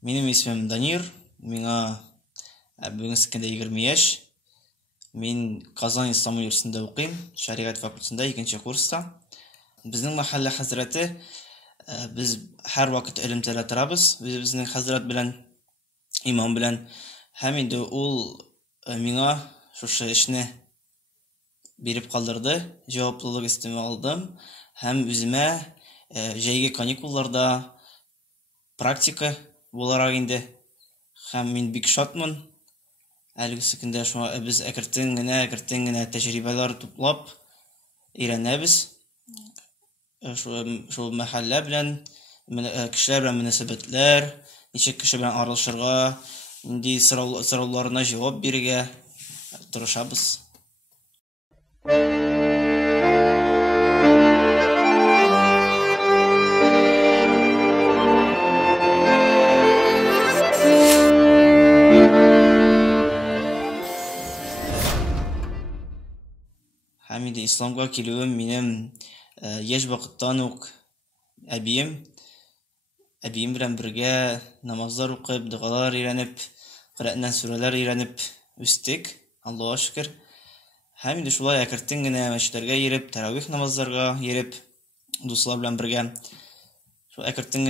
Минем исемем Данир, миңа бүген искәндә 20 яшь. Мин Казан Ислам университетында укыйм, шариғат факультетында 2нче курста. Безнең мәхәллә хәзрәте, без һәр вакыт элемтәдә торабыз, безнең хәзрәт белән, имам белән. Һәм инде ул миңа шушы эшне биреп калдырды, җаваплылык өстемә алдым һәм үземә җәйге каникулларда практика буларак инде һәм мин бик шатмын. Әлеге көндә шуңа без әкертен генә тәҗрибәләр туплап өйрәнәбез. Шул мәхәллә белән, кешеләр белән мөнәсәбәтләр, ничек кеше белән аралашырга, нинди сорауларына җавап бирергә тырышабыз. Һәм инде исламга килүем минем яшь вакыттан ук әбием белән бергә намазлар укып, дугалар өйрәнеп, Коръәннән сүрәләр өйрәнеп үстек, Аллаһуга шөкер. Һәм инде шулай әкертен генә мәчетләргә йөреп, таравих намазларга йөреп, дуслар белән бергә шул әкертен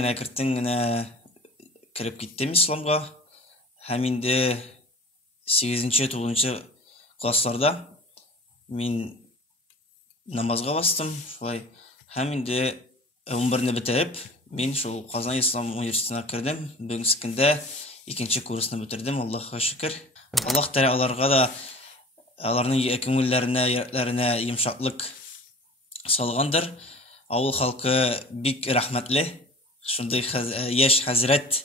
генә кирип киттем исламга. Һәм инде 8нче, 9нчы классларда мин намазга бастым, шулай. Һәм инде 11-не бетереп, мин шул Казан Ислам университетына кирдем. Бүгенге көндә 2нче курсны бетердем, Аллаһка шөкер. Аллаһ Тәгалә аларга да аларның күңелләренә, йөрәкләренә йомшаклык салгандыр. Авыл халкы бик рәхмәтле. Шундый яшь хәзрәт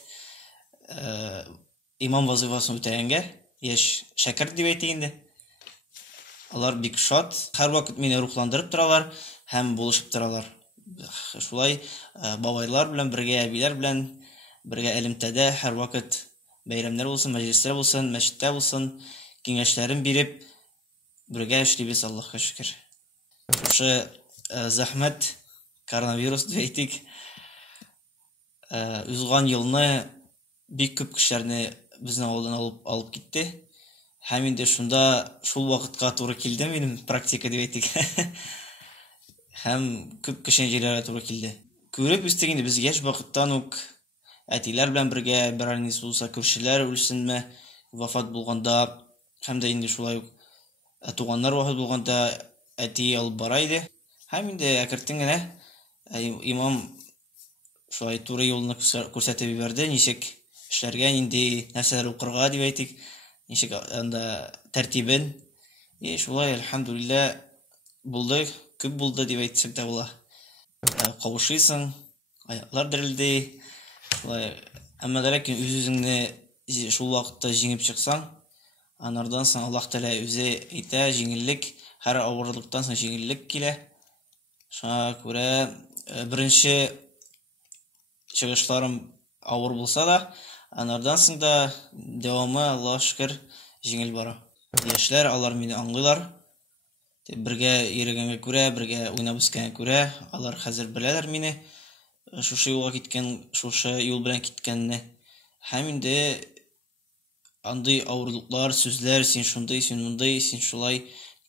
имам вазифасын үтәгәнгә, яшь шәкерт дип әйтик инде. Алар бик шат, һәр вакыт мине рухландырып торалар һәм булышып торалар. Шулай бабайлар белән бергә, әбиләр белән бергә элемтәдә һәр вакыт бәйрәмнәр булсын, мәҗлесләр булсын, мәчеттә булсын, киңәшләрен биреп бергә эшлибез, Аллаһка шөкер. Шушы зәхмәт, коронавирус дип әйтик, узган елны бик күп кешеләрне безнең авылдан алып китте. Һәм инде шунда шул вакытка туры килде минем практика дип әйтик. Һәм күп кешенең җирләргә туры килде. Күреп үстек инде без яшь вакыттан ук әтиләр белән бергә, берәр нис булса күршеләр үлсенме, вафат булганда, һәм дә инде шулай ук туганнар вафат булганда әти алып бара иде. Һәм инде әкертен генә имам шулай туры юлны күрсәтеп ибәрде, ничек эшләргә, нинди нәрсәләр укырга дип әйтик, ничек анда тәртибен. Шулай, әлхәмдүлилләһ, булды, күп булды дип әйтсәк тә була. Кавышыйсың, аяклар дерелди. Шулай, әмма дә ләкин үз-үзеңне шул вакытта җиңеп чыксаң, анардан соң Аллаһ Тәгалә үзе әйтә, җиңеллек, һәр авырлыктан соң җиңеллек килә. Шуңа күрә беренче чыгышларым авыр булса да, анардан соң да дәвамы, Аллаһка шөкер, җиңел бара. Яшьләр, алар мине аңлыйлар. Бергә йөргәнгә күрә, бергә уйнап үскәнгә күрә, алар хәзер беләләр мине, шушы юлга киткән, шушы юл белән киткәнне. Һәм инде андый авырлыклар, сүзләр, син шундый, син мундай, син шулай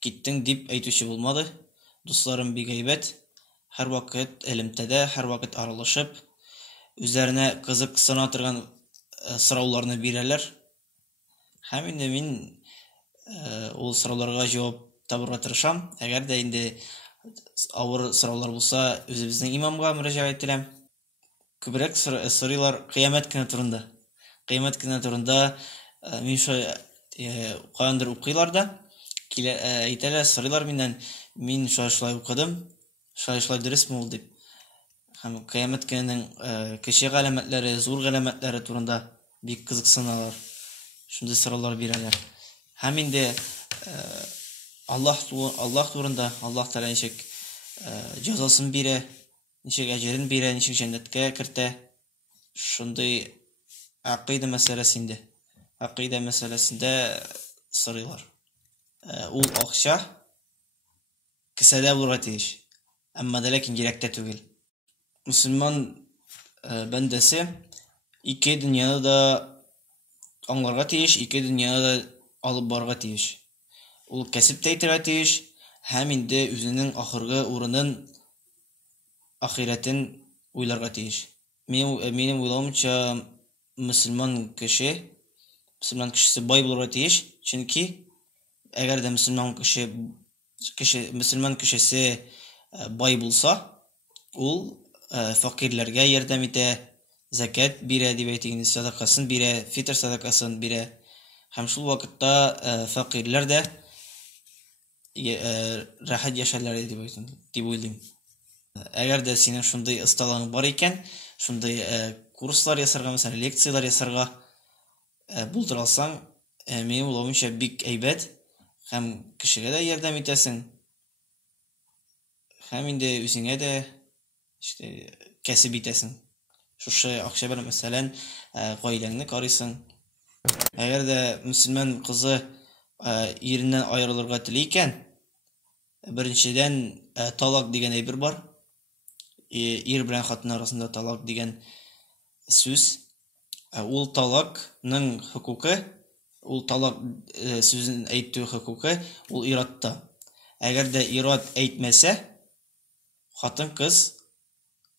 киттең дип әйтүче булмады. Дусларым бик әйбәт, һәр вакыт элемтәдә, һәр вакыт аралашып, үзләренә кызык сана торган сорауларны бирәләр. Һәм инде мин ул сорауларга җавап табырга тырышам. Әгәр дә инде авыр сораулар булса, үзебезнең имамга мөрәҗәгать итәм. Күбрәк сорыйлар кыямәт көне турында. Кыямәт көне турында мин каяндыр укыйлар да, әйтәләр, сорыйлар миннән, мин шулай укыдым, шулай дөресме ул дип. Һәм кыямәт көненең кече галәмәтләре, зур галәмәтләре турында бик кызыксыналар. Шундый сораулар бирәләр. Һәм инде Аллаһ турында, Аллаһ Тәгалә ничек җәзасын бирә, ничек әҗерен бирә, ничек җәннәткә кертә. Шундый акыйда мәсьәләсендә, акыйда мәсьәләсендә сорыйлар. Ул акча кесәдә булырга тиеш, әмма дә ләкин йөрәктә түгел. Мөселман бәндәсе ике дөньяны да аңларга тиеш, ике дөньяны да алып барырга тиеш. Ул кәсеп тә итәргә тиеш, һәм инде үзенең ахыргы урынын, ахирәтен уйларга тиеш. Минем уйлавымча, мөселман кешесе бай булырга тиеш, чөнки әгәр дә мөселман кешесе бай булса, ул факирләргә ярдәм итә, закат бирә, дип әйтик, садакасын бирә, фитр садакасын бирә. Һәм шул вакытта факирләр дә рәхәт яшәрләр дип уйлыйм. Әгәр дә синең шундый осталыгың бар икән, шундый курслар ясарга, мәсәлән, лекциялар ясарга булдыра алсаң, минем уйлавымча бик әйбәт, һәм кешегә дә ярдәм итәсең, һәм инде үзеңә дә кәсеп итәсең. Шушы акча белән, мәсәлән, гаиләңне карыйсың. Әгәр дә мөселман кызы иреннән аерылырга тели икән, беренчедән талак дигән әйбер бар. Ир белән хатын арасында талак дигән сүз. Ул талакның хукукы, ул талак сүзен әйтү хукукы ул иратта. Әгәр дә ират әйтмәсә, хатын-кыз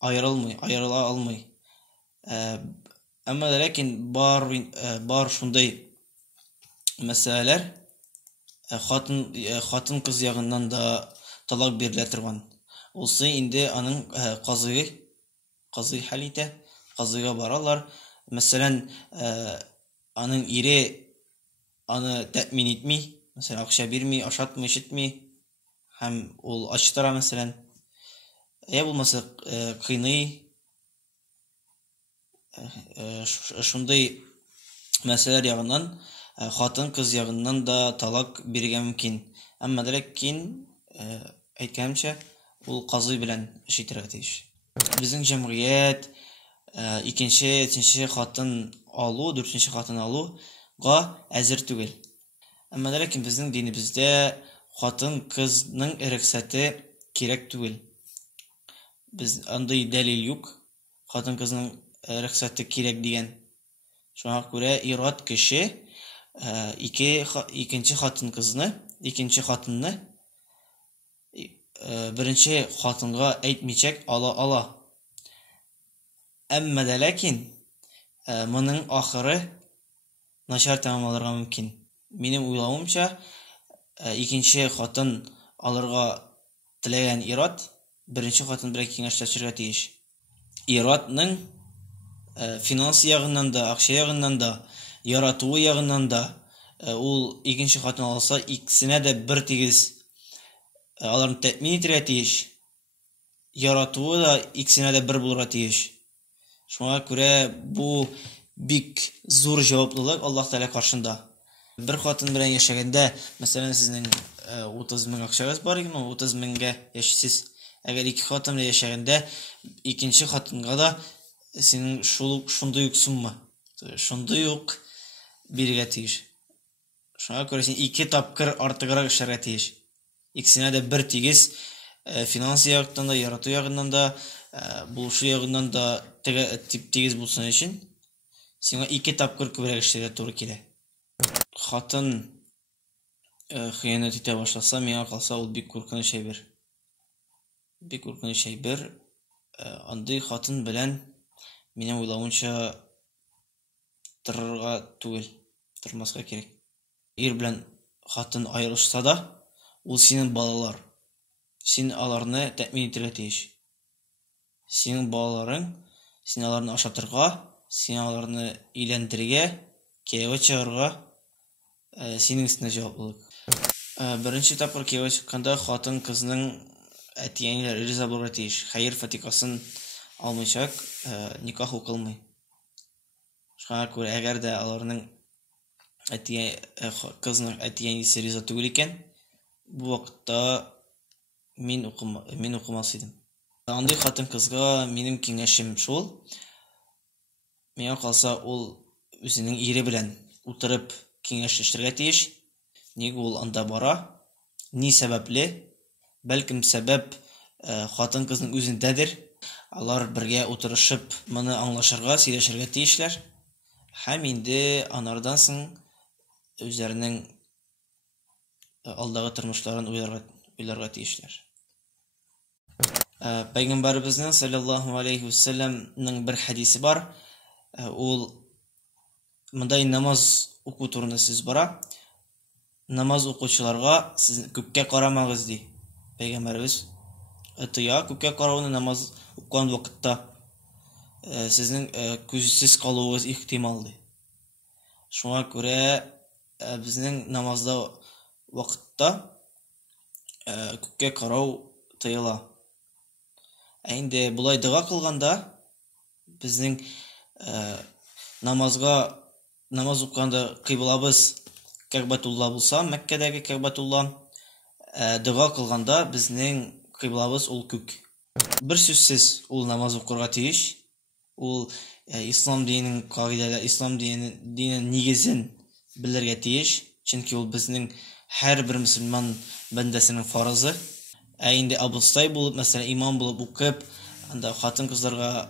аерыла алмый. Әмма ләкин бар шундый мәсьәләләр, хатын-кыз ягыннан да талак бирелә торган. Улсы инде аның казый хәл итә, казыйга баралар. Мәсәлән, аның ире аны тәэмин итми, мәсәлән, акча бирми, ашатмый, ишетми, һәм ул ач тора, мәсәлән. Я булмаса кыйный. Шундый мәсьәләләр ягыннан, хатын-кыз ягыннан да талак бирергә мөмкин. Әмма ләкин әйткәнемчә, ул казый белән эш итәргә тиеш. Безнең җәмгыять икенче хатын алу, дүртенче хатын алуга әзер түгел. Әмма ләкин безнең динебездә хатын-кызның рөхсәте кирәк түгел. Без андый дәлил юк, хатын-кызның рөхсәте кирәк дигән. Шуңа күрә ират кеше икенче хатынны беренче хатынга әйтмичәк ала. Әмма ләкин моның ахыры начар тәмамланырга мөмкин. Минем уйлавымча, икенче хатын алырга теләгән ират беренче хатын белән киңәшләшергә тиеш. Иратның финанс ягыннан да, акча ягыннан да, яратуы ягыннан да ул икенче хатын алса, икесенә дә бер тигез аларны тәэмин итәргә тиеш. Яратуы да икесенә дә бер булырга тиеш. Шуңа күрә бу бик зур җаваплылык Аллаһ Тәгалә каршында. Бер хатын белән яшәгәндә, мәсәлән, сезнең 30 мең акчагыз бар икән, 30 меңгә яшисез. Әгәр ике хатын белән яшәгәндә, икенче хатынга да синең шундый ук сумма, шундый ук бирергә тиеш. Шуңа күрә син 2 тапкыр артыграк эшләргә тиеш. Икесенә дә бер тигез финанс ягыннан да, ярату ягыннан да, булышу ягыннан да тигез булсын өчен сиңа 2 тапкыр күбрәк эшләргә туры килә. Хатын хыянәт итә башласа, миңа калса, ул бик куркыныч әйбер. Бик куркыныч әйбер. Андый хатын белән минем уйлавымча тормаска кирәк. Ир белән хатын аерылышса да, ул синең балалар. Син аларны тәэмин итәргә тиеш. Синең балаларың, син аларны ашатырга, син аларны өйләндерергә, кияүгә чыгарга синең өстеңә җаваплылык. Беренче тапкыр кияүгә чыкканда хатын-кызның әти-әниләре риза булырга тиеш. Хәер фатикасын алмыйчак никах укылмый. Шуңа күрә әгәр дә аларның кызның әти-әнисе риза түгел икән, бу вакытта мин укымас идем. Андый хатын-кызга минем киңәшем шул. Миңа калса, ул үзенең ире белән утырып киңәшләшергә тиеш. Нигә ул анда бара? Ни сәбәпле? Бәлкем сәбәп хатын-кызның үзендәдер. Алар бергә утырышып, моны аңлашырга, сөйләшергә тиешләр. Һәм инде анардан соң үзләренең алдагы тормышларын уйларга тиешләр. Пәйгамбәребезнең саллаллаһу алейхи ва саллямның бер хадисе бар. Ул мондай намаз уку турында сүз бара. Намаз укучыларга сез күпкә карамагыз ди. Пәйгамбәребез тыя күпкә карауны намаз уккан вакытта сезнең күзсез калуыгыз ихтимал ди. Шуңа күрә безнең намазда вакытта күпкә карау тыела. Инде булай дуга кылганда безнең намаз укканда кыйблабыз Кәгъбәтулла булса, Мәккәдәге Кәгъбәтулла, дуга кылганда безнең кыйблабыз ул күк. Бер сүзсез ул намаз укырга тиеш. Ул ислам диненең кагыйдәләре, ислам диненең нигезен белергә тиеш. Чөнки ул безнең һәрбер мөселман бәндәсенең фарызы. Инде абыстай булып, мәсәлән, имам булып укып, анда хатын-кызларга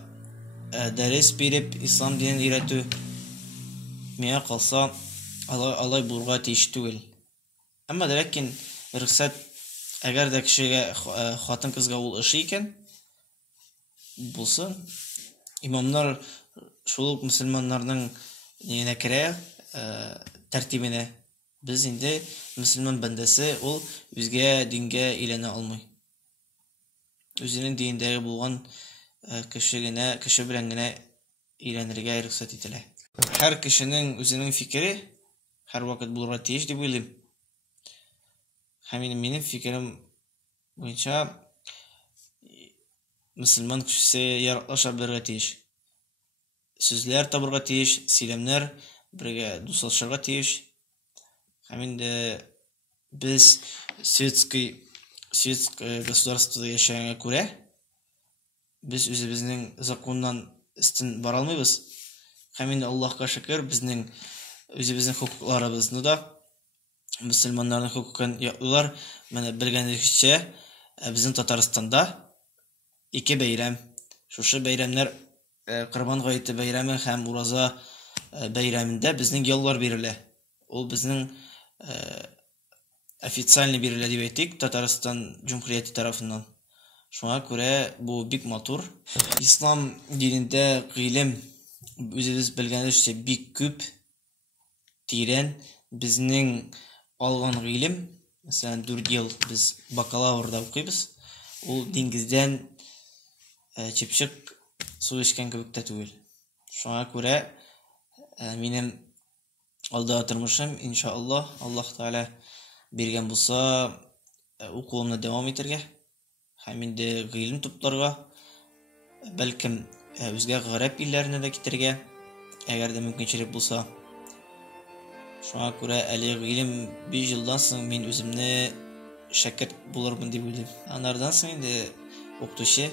дәрес биреп, ислам динен өйрәтү миңа калса алай булырга тиеш түгел. Әмма ләкин рөхсәт, әгәр дә кешегә хатын-кызга ул эше икән булсын, имамнар шул ук мөселманнарның нигенә керә, тәртибенә. Без инде мөселман бәндәсе, ул үзгә дингә өйләнә алмый. Үзенең диндәге булган кеше белән генә өйләнергә рөхсәт ителә. Һәр кешенең үзенең фикере һәр вакыт булырга тиеш дип уйлыйм. Һәм минем фикерем буенча мөселман кешесе яраклаша белергә тиеш. Сүзләр табырга тиеш, сөйләмнәр, бергә дуслашырга тиеш. Һәм инде без светский государствода яшәгәнгә күрә, без үзебезнең законнан өстен бара алмыйбыз. Һәм инде Аллаһка шөкер, безнең үзебезнең хукукларыбызны да мөселманнарның хукукын яклыйлар. Менә белгәнегезчә, безнең Татарстанда 2 бәйрәм. Шушы бәйрәмнәр Корбан гаете бәйрәме һәм Ураза бәйрәмендә безнең яллар бирелә. Ул безнең официаль бирелә дип әйтик, Татарстан Җумһурияте тарафыннан. Шуңа күрә бу бик матур. Ислам динендә гыйлем үзебез белгәнебезчә бик күп, тирән. Безнең алган гыйлем, мәсәлән, 4 ел без бакалаврда укыйбыз. Ул диңгездән чыпчык су эчкән кебек тә түгел. Шуңа күрә минем алдагы тормышым, иншаллаһ, Аллаһ Таала биргән булса, укуымны дәвам итәргә һәм инде гыйлем тупларга, бәлкем үзгә гарәп илләренә дә китәргә, әгәр дә мөмкинчелек булса. Шуңа күрә әле гыйлем 5 елдан соң мин үземне шәкерт булырмын дип уйлыйм. Анардан соң инде укытучы